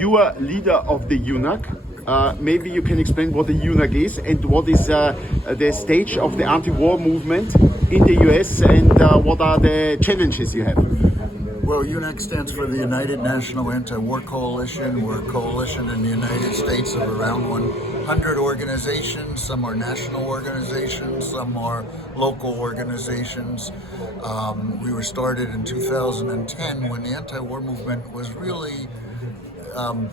You are leader of the Unac. Maybe you can explain what the Unac is and what is the stage of the anti-war movement in the US and what are the challenges you have? Well, Unac stands for the United National Anti-War Coalition. We're a coalition in the United States of around 100 organizations. Some are national organizations, some are local organizations. We were started in 2010 when the anti-war movement was really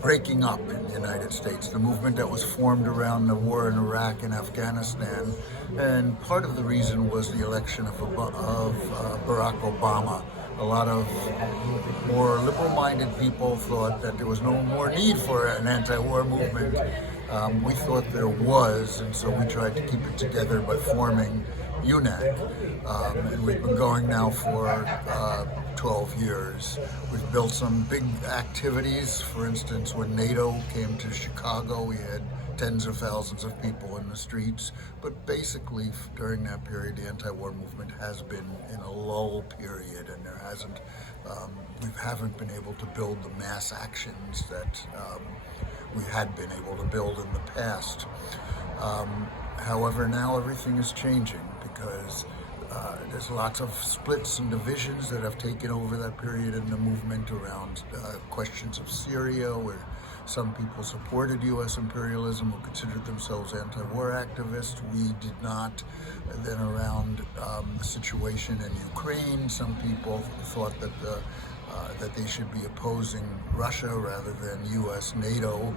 breaking up in the United States, the movement that was formed around the war in Iraq and Afghanistan. And part of the reason was the election of Barack Obama. A lot of more liberal-minded people thought that there was no more need for an anti-war movement. We thought there was, and so we tried to keep it together by forming Unac. And we've been going now for 12 years. We've built some big activities. For instance, when NATO came to Chicago, we had tens of thousands of people in the streets. But basically, during that period, the anti-war movement has been in a lull period, and we haven't been able to build the mass actions that we had been able to build in the past. However, now everything is changing because there's lots of splits and divisions that have taken over that period in the movement around questions of Syria, where some people supported U.S. imperialism or considered themselves anti-war activists. We did not. And then around the situation in Ukraine, some people thought that that they should be opposing Russia rather than U.S. NATO.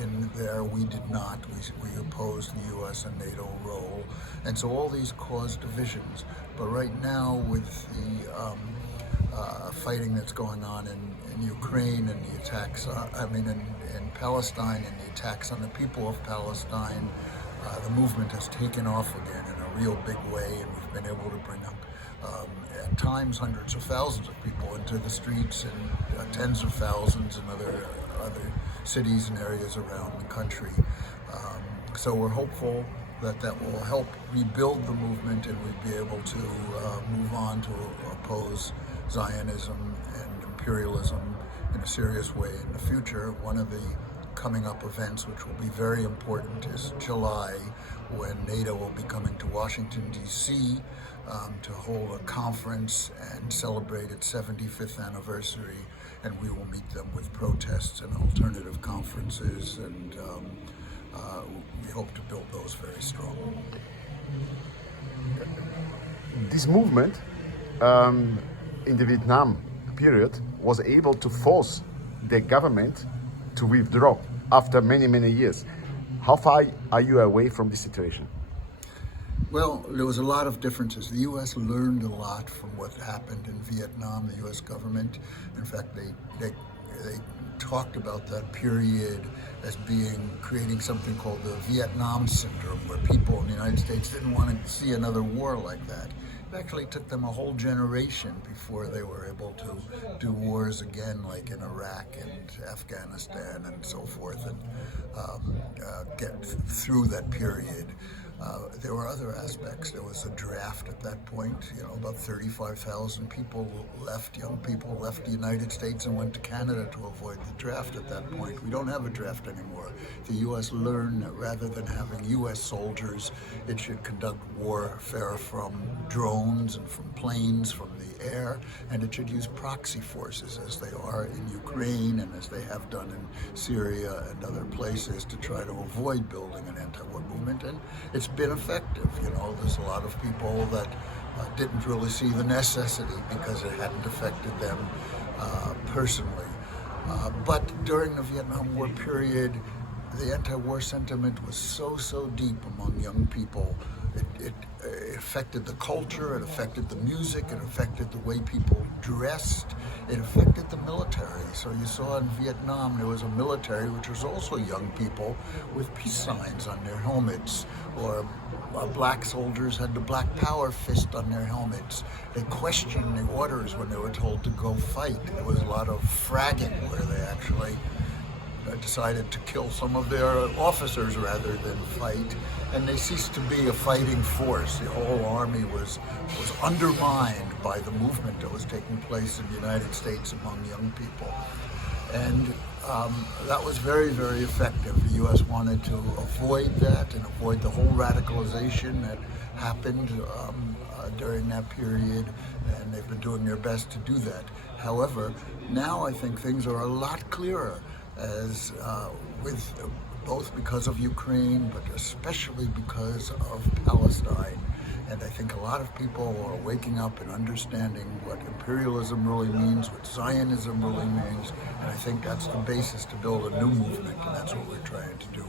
In there, we did not. We opposed the U.S. and NATO role. And so all these caused divisions. But right now, with the fighting that's going on in Ukraine and the attacks, in Palestine and the attacks on the people of Palestine, the movement has taken off again in a real big way, and we've been able to bring up at times hundreds of thousands of people into the streets and tens of thousands in other cities and areas around the country. So we're hopeful that will help rebuild the movement, and we'll be able to move on to oppose Zionism and imperialism in a serious way in the future. One of the coming up events, which will be very important, is July, when NATO will be coming to Washington, D.C. To hold a conference and celebrate its 75th anniversary, and we will meet them with protests and alternative conferences, and we hope to build those very strong. This movement in the Vietnam period was able to force the government to withdraw after many, many years. How far are you away from this situation? Well, there was a lot of differences. The U.S. learned a lot from what happened in Vietnam, the U.S. government. In fact, they talked about that period as creating something called the Vietnam syndrome, where people in the United States didn't want to see another war like that. It actually took them a whole generation before they were able to do wars again, like in Iraq and Afghanistan and so forth, and get through that period. There were other aspects. There was a draft at that point. About 35,000 people left, young people left the United States and went to Canada to avoid the draft at that point. We don't have a draft anymore. The U.S. learned that rather than having U.S. soldiers, it should conduct warfare from drones and from planes, from the air, and it should use proxy forces, as they are in Ukraine and as they have done in Syria and other places, to try to avoid building an anti-war movement. And it's been effective. There's a lot of people that didn't really see the necessity because it hadn't affected them personally. But during the Vietnam War period, the anti-war sentiment was so deep among young people. It affected the culture, it affected the music, it affected the way people dressed, it affected the military. So you saw in Vietnam there was a military which was also young people with peace signs on their helmets, or black soldiers had the Black Power fist on their helmets. They questioned the orders when they were told to go fight. There was a lot of fragging where they actually decided to kill some of their officers rather than fight, and they ceased to be a fighting force. The whole army was undermined by the movement that was taking place in the United States among young people. And that was very, very effective. The U.S. wanted to avoid that and avoid the whole radicalization that happened during that period, and they've been doing their best to do that. However, now I think things are a lot clearer, as with both because of Ukraine, but especially because of Palestine. And I think a lot of people are waking up and understanding what imperialism really means, what Zionism really means, and I think that's the basis to build a new movement, and that's what we're trying to do.